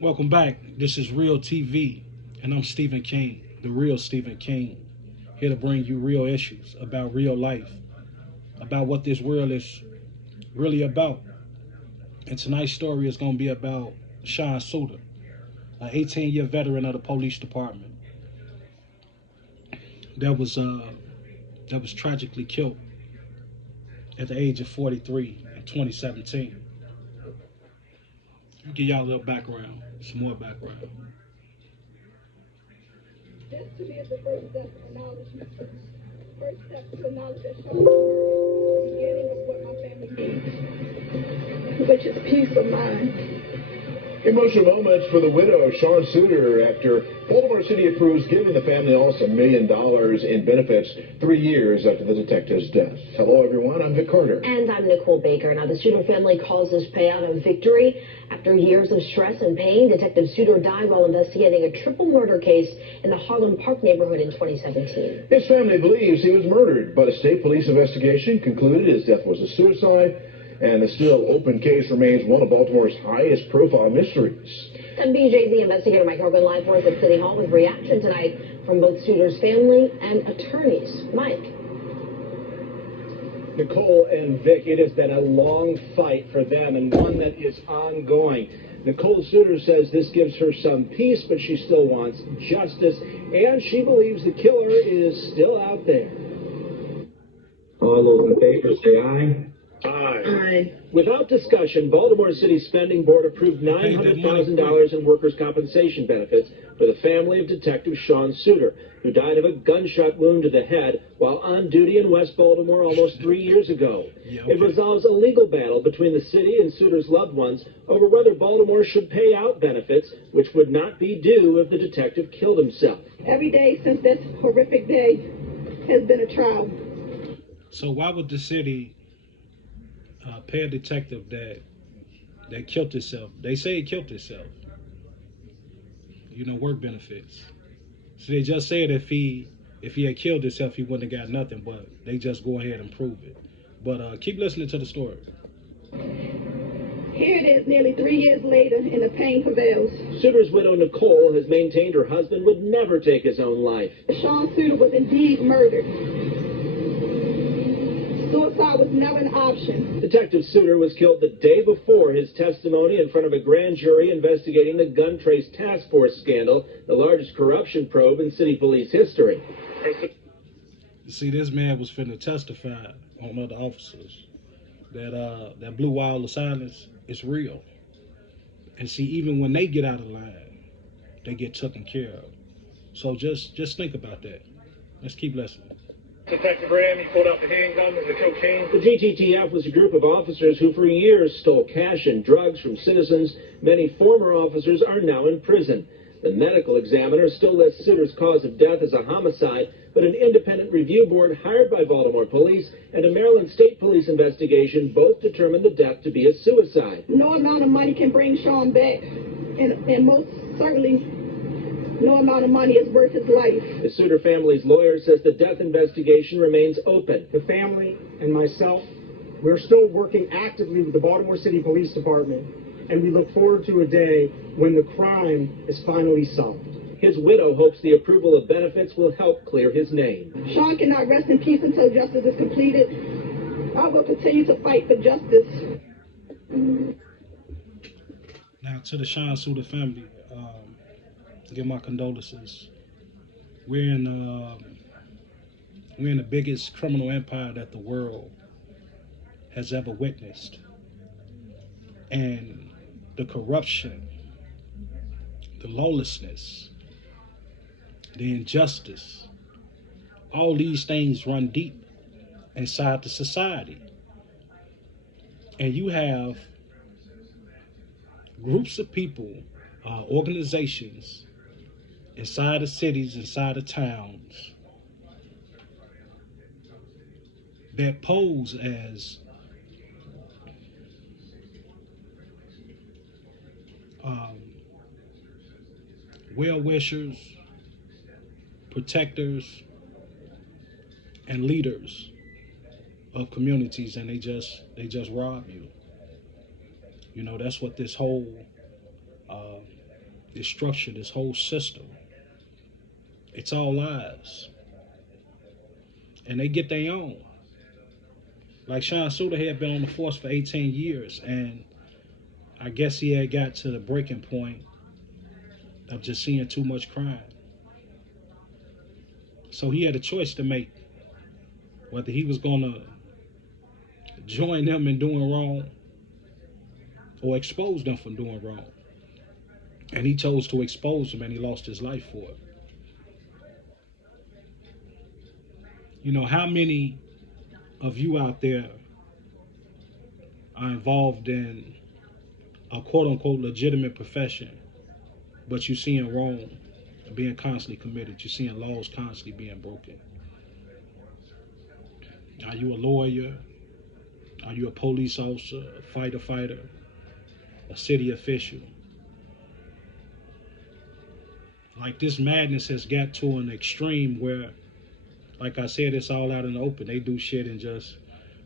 Welcome back. This is Real TV, and I'm Stephen King, the real Stephen King, here to bring you real issues about real life, about what this world is really about. And tonight's story is going to be about Sean Suiter, an 18-year veteran of the police department that was uh, that was tragically killed at the age of 43 in 2017. I'll give y'all a little background, some more background. This to me is the first step of acknowledgement. First step to acknowledge that Sean is the beginning of what my family needs, which is peace of mind. Emotional moments for the widow of Sean Suiter after Baltimore City approves giving the family almost $1 million in benefits 3 years after the detective's death. Hello, everyone. I'm Vic Carter. And I'm Nicole Baker. Now, the Suiter family calls this payout a victory. After years of stress and pain, Detective Suiter died while investigating a triple murder case in the Harlem Park neighborhood in 2017. His family believes he was murdered, but a state police investigation concluded his death was a suicide, and the still open case remains one of Baltimore's highest profile mysteries. WBJZ investigator Mike Hogan live for us at City Hall with reaction tonight from both Suiter's family and attorneys. Mike. Nicole and Vic, it has been a long fight for them and one that is ongoing. Nicole Suiter says this gives her some peace, but she still wants justice, and she believes the killer is still out there. All those in favor say aye. Aye. Without discussion, Baltimore City Spending Board approved $900,000 in workers' compensation benefits for the family of Detective Sean Suiter, who died of a gunshot wound to the head while on duty in West Baltimore almost 3 years ago. It resolves a legal battle between the city and Suiter's loved ones over whether Baltimore should pay out benefits, which would not be due if the detective killed himself. Every day since this horrific day has been a trial. So why would the city pay a detective that killed himself? They say he killed himself. Work benefits. So they just said if he had killed himself, he wouldn't have got nothing. But they just go ahead and prove it. But keep listening to the story. Here it is nearly 3 years later, and the pain prevails. Suiter's widow, Nicole, has maintained her husband would never take his own life. Sean Suiter was indeed murdered. Suicide was never an option. Detective Suiter was killed the day before his testimony in front of a grand jury investigating the Gun Trace Task Force scandal, the largest corruption probe in city police history. You see, this man was finna testify on other officers that blue wall of silence is real. And see, even when they get out of line, they get taken care of. So just think about that. Let's keep listening. Detective Ram, he pulled out the handgun and the cocaine. The GTTF was a group of officers who for years stole cash and drugs from citizens. Many former officers are now in prison. The medical examiner still lists Suiter's cause of death as a homicide, but an independent review board hired by Baltimore police and a Maryland State Police investigation both determined the death to be a suicide. No amount of money can bring Sean back, and most certainly no amount of money is worth his life. The Suiter family's lawyer says the death investigation remains open. The family and myself, we're still working actively with the Baltimore City Police Department, and we look forward to a day when the crime is finally solved. His widow hopes the approval of benefits will help clear his name. Sean cannot rest in peace until justice is completed. I will continue to fight for justice. Now, to the Sean Suiter family, give my condolences. We're in the biggest criminal empire that the world has ever witnessed, and the corruption, the lawlessness, the injustice, all these things run deep inside the society. And you have groups of people, organizations inside the cities, inside the towns, that pose as well-wishers, protectors, and leaders of communities, and they just rob you. That's what this whole this structure, this whole system. It's all lies. And they get their own. Like Sean Suiter had been on the force for 18 years, and I guess he had got to the breaking point of just seeing too much crime. So he had a choice to make, whether he was going to join them in doing wrong or expose them from doing wrong. And he chose to expose them, and he lost his life for it. You know, how many of you out there are involved in a quote-unquote legitimate profession, but you're seeing wrong being constantly committed? You're seeing laws constantly being broken. Are you a lawyer? Are you a police officer, a fighter, a city official? Like, this madness has got to an extreme where, like I said, it's all out in the open. They do shit and just,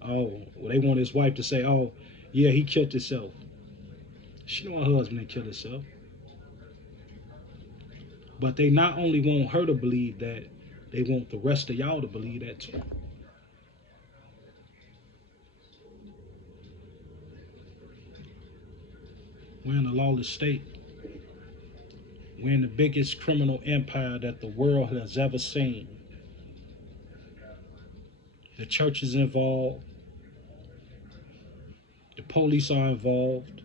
they want his wife to say, oh, yeah, he killed himself. She know her husband didn't kill himself. But they not only want her to believe that, they want the rest of y'all to believe that too. We're in a lawless state. We're in the biggest criminal empire that the world has ever seen. The church is involved. The police are involved.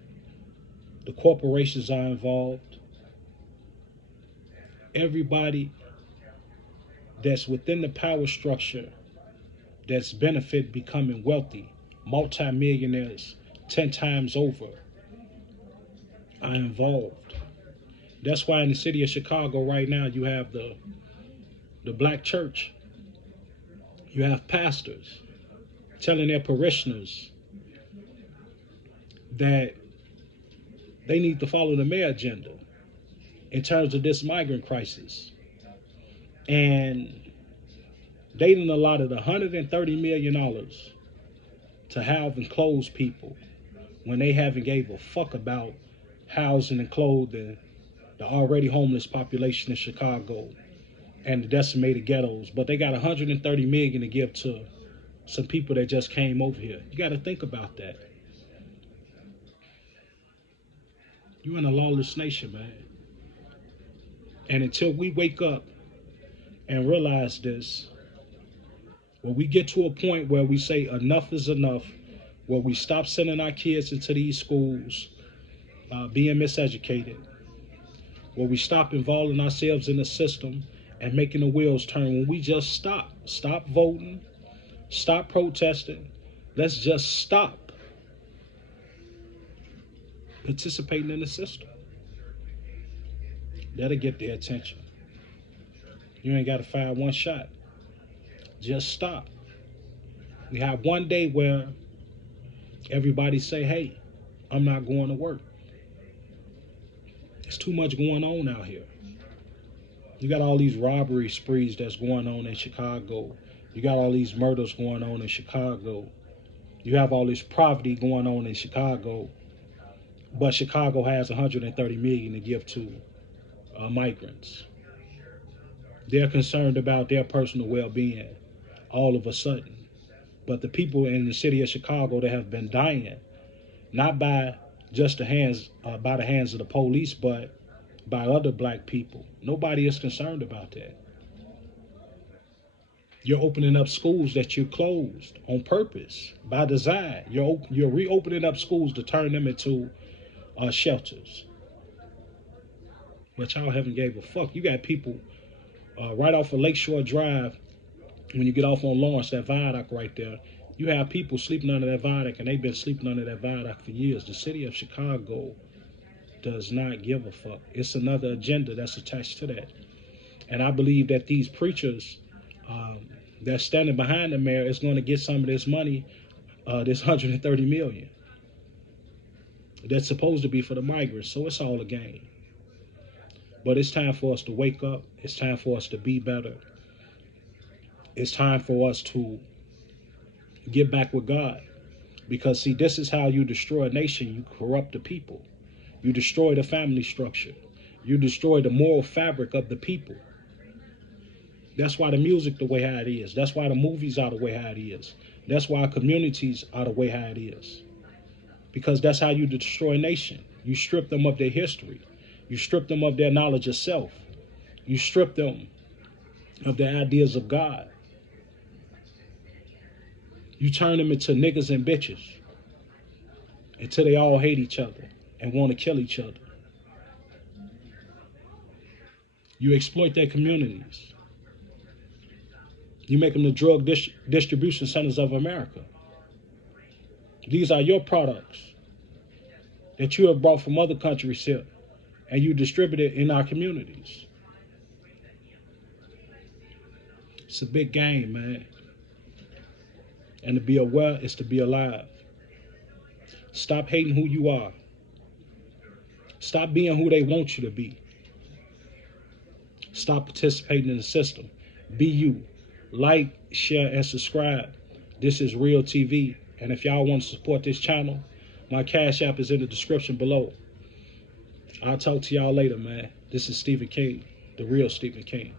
The corporations are involved. Everybody that's within the power structure that's benefit becoming wealthy, multimillionaires 10 times over, are involved. That's why in the city of Chicago right now you have the black church. You have pastors telling their parishioners that they need to follow the mayor agenda in terms of this migrant crisis. And they done allotted $130 million to house and clothe people when they haven't gave a fuck about housing and clothing the already homeless population in Chicago and the decimated ghettos. But they got $130 million to give to some people that just came over here. You got to think about that. You're in a lawless nation, man. And until we wake up and realize this, when we get to a point where we say enough is enough, where we stop sending our kids into these schools being miseducated, where we stop involving ourselves in the system and making the wheels turn, when we just stop voting, stop protesting, let's just stop participating in the system. That'll get their attention. You ain't got to fire one shot. Just stop. We have one day where everybody say, hey, I'm not going to work. There's too much going on out here. You got all these robbery sprees that's going on in Chicago. You got all these murders going on in Chicago. You have all this poverty going on in Chicago. But Chicago has $130 million to give to migrants. They're concerned about their personal well-being all of a sudden. But the people in the city of Chicago that have been dying, not by just the hands of the police, but by other black people, nobody is concerned about that. You're opening up schools that you closed on purpose, by design. You're reopening up schools to turn them into shelters. But y'all haven't gave a fuck. You got people right off of Lakeshore Drive, when you get off on Lawrence, that viaduct right there, you have people sleeping under that viaduct, and they've been sleeping under that viaduct for years. The city of Chicago does not give a fuck. It's another agenda that's attached to that. And I believe that these preachers that's standing behind the mayor is going to get some of this money, this $130 million. That's supposed to be for the migrants. So it's all a game. But it's time for us to wake up. It's time for us to be better. It's time for us to get back with God. Because, see, this is how you destroy a nation. You corrupt the people. You destroy the family structure. You destroy the moral fabric of the people. That's why the music the way how it is. That's why the movies are the way how it is. That's why communities are the way how it is. Because that's how you destroy a nation. You strip them of their history. You strip them of their knowledge of self. You strip them of their ideas of God. You turn them into niggas and bitches until they all hate each other and want to kill each other. You exploit their communities. You make them the drug distribution centers of America. These are your products that you have brought from other countries here, and you distribute it in our communities. It's a big game, man. And to be aware is to be alive. Stop hating who you are. Stop being who they want you to be. Stop participating in the system. Be you. Like, share, and subscribe. This is Real TV. And if y'all want to support this channel, my Cash App is in the description below. I'll talk to y'all later, man. This is Stephen King, the real Stephen King.